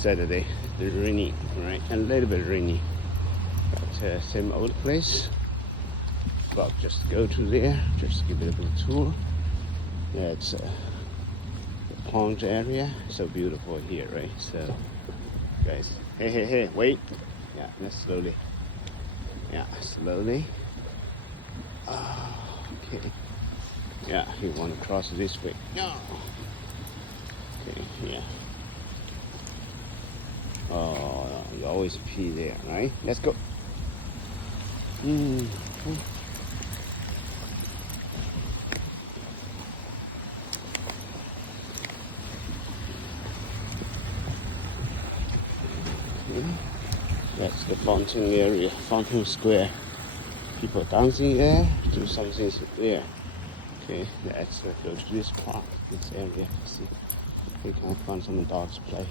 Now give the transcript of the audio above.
Saturday. It's rainy, right? A little bit rainy. But same old place. But just go to there, just give it a little tour. Yeah, it's the pond area. So beautiful here, right? So, guys, hey, wait. Yeah, let's slowly. Yeah, slowly. Oh, okay. Yeah, you want to cross this way. No. Okay, yeah. Oh, you always pee there, right? Let's go. Okay. That's the fountain area, fountain square. People dancing there, do some things there. Okay, let's go to this park, this area. See if we can find some dogs play.